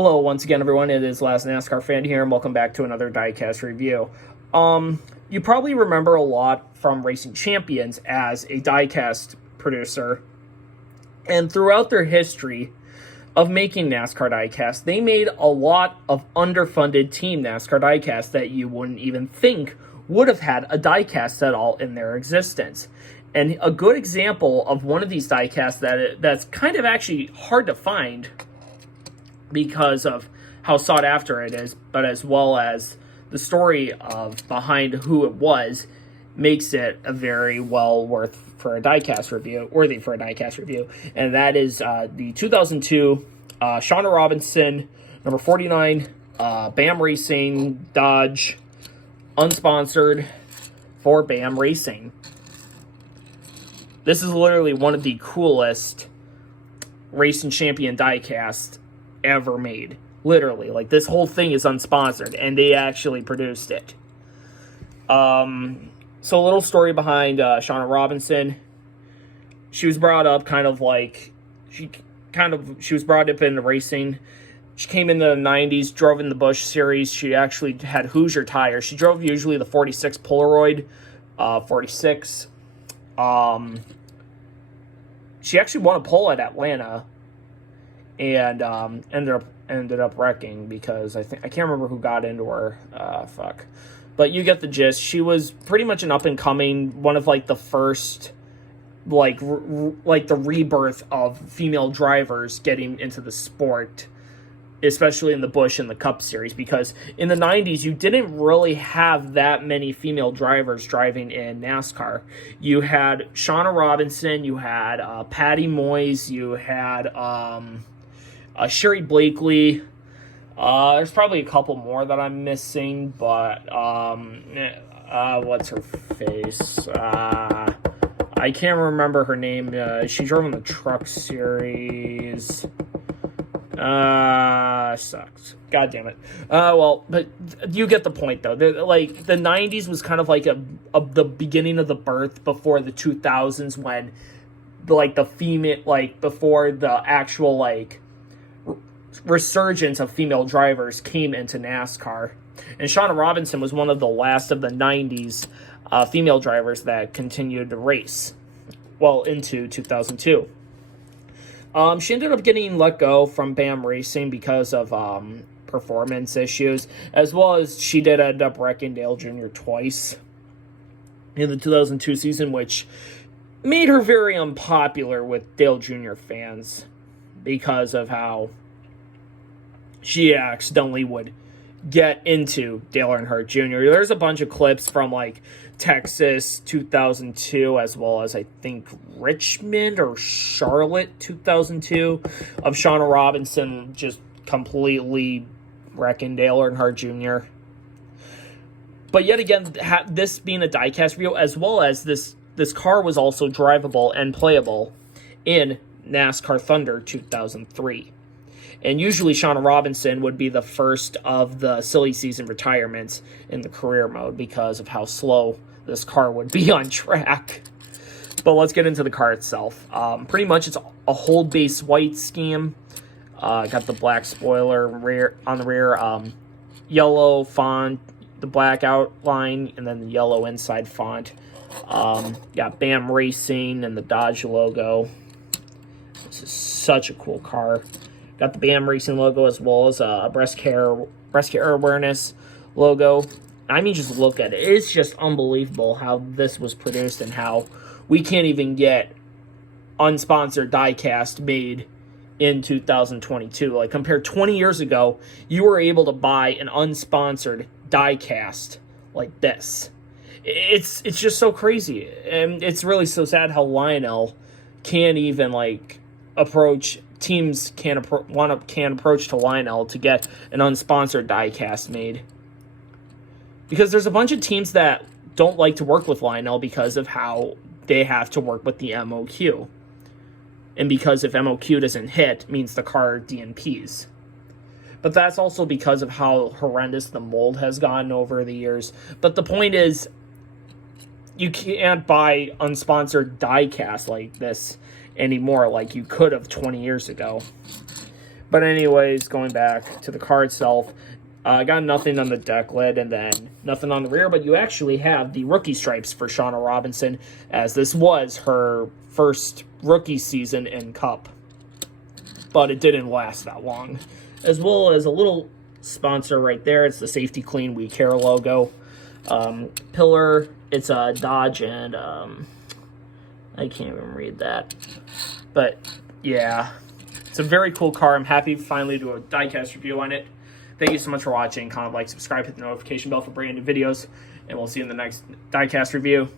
Hello once again, everyone. It is Last NASCAR Fan here, and welcome back to another Diecast review. You probably remember a lot from Racing Champions as a diecast producer, and throughout their history of making NASCAR diecast, they made a lot of underfunded team NASCAR diecast that you wouldn't even think would have had a diecast at all in their existence. And a good example of one of these diecasts that's kind of actually hard to find because of how sought after it is, but as well as the story of behind who it was, makes it a very worthy for a diecast review. And that is the 2002 Shawna Robinson, number 49, BAM Racing Dodge, unsponsored for BAM Racing. This is literally one of the coolest Racing Champion diecast ever made. Literally, like, this whole thing is unsponsored, and they actually produced it. So a little story behind Shawna Robinson. She was brought up she was brought up into racing. She came in the 90s, drove in the Busch Series. She actually had Hoosier tires. She drove usually the 46 Polaroid, 46. She actually won a pole at Atlanta, and ended up wrecking because I can't remember who got into her. But you get the gist. She was pretty much an up and coming, one of the first the rebirth of female drivers getting into the sport, especially in the Busch and the Cup Series, because in the 90s you didn't really have that many female drivers driving in NASCAR. You had Shawna Robinson, you had Patty Moyes, you had Sherry Blakely. There's probably a couple more that I'm missing, but what's her face? I can't remember her name. She drove in the Truck Series. Sucks. God damn it. But you get the point, though. The 90s was kind of like the beginning of the birth before the 2000s, when the female, before the actual resurgence of female drivers came into NASCAR. And Shawna Robinson was one of the last of the 90s female drivers that continued to race into 2002. She ended up getting let go from BAM Racing because of performance issues, as well as she did end up wrecking Dale Jr. twice in the 2002 season, which made her very unpopular with Dale Jr. fans because of how she accidentally would get into Dale Earnhardt Jr. There's a bunch of clips from Texas 2002, as well as I think Richmond or Charlotte 2002, of Shawna Robinson just completely wrecking Dale Earnhardt Jr. But yet again, this being a diecast review, as well as this car was also drivable and playable in NASCAR Thunder 2003. And usually Shawna Robinson would be the first of the silly season retirements in the career mode because of how slow this car would be on track. But let's get into the car itself. Pretty much it's a whole base white scheme. Got the black spoiler on the rear, yellow font, the black outline, and then the yellow inside font. Got BAM Racing and the Dodge logo. This is such a cool car. Got the BAM Racing logo, as well as a breast care awareness logo. I mean, just look at it. It's just unbelievable how this was produced and how we can't even get unsponsored diecast made in 2022. Compared 20 years ago, you were able to buy an unsponsored diecast like this. It's just so crazy. And it's really so sad how Lionel can't even approach. Teams can't approach to Lionel to get an unsponsored diecast made, because there's a bunch of teams that don't like to work with Lionel because of how they have to work with the MOQ, and because if MOQ doesn't hit, it means the car DNPs. But that's also because of how horrendous the mold has gotten over the years. But the point is, you can't buy unsponsored diecast like this anymore like you could have 20 years ago. But anyways, going back to the car itself, I got nothing on the deck lid and then nothing on the rear, but you actually have the rookie stripes for Shawna Robinson, as this was her first rookie season in Cup. But it didn't last that long. As well as a little sponsor right there. It's the Safety Clean We Care logo. Pillar, it's a Dodge, and I can't even read that. But yeah, it's a very cool car. I'm happy to finally do a diecast review on it. Thank you so much for watching. Comment, like, subscribe, hit the notification bell for brand new videos, and we'll see you in the next diecast review.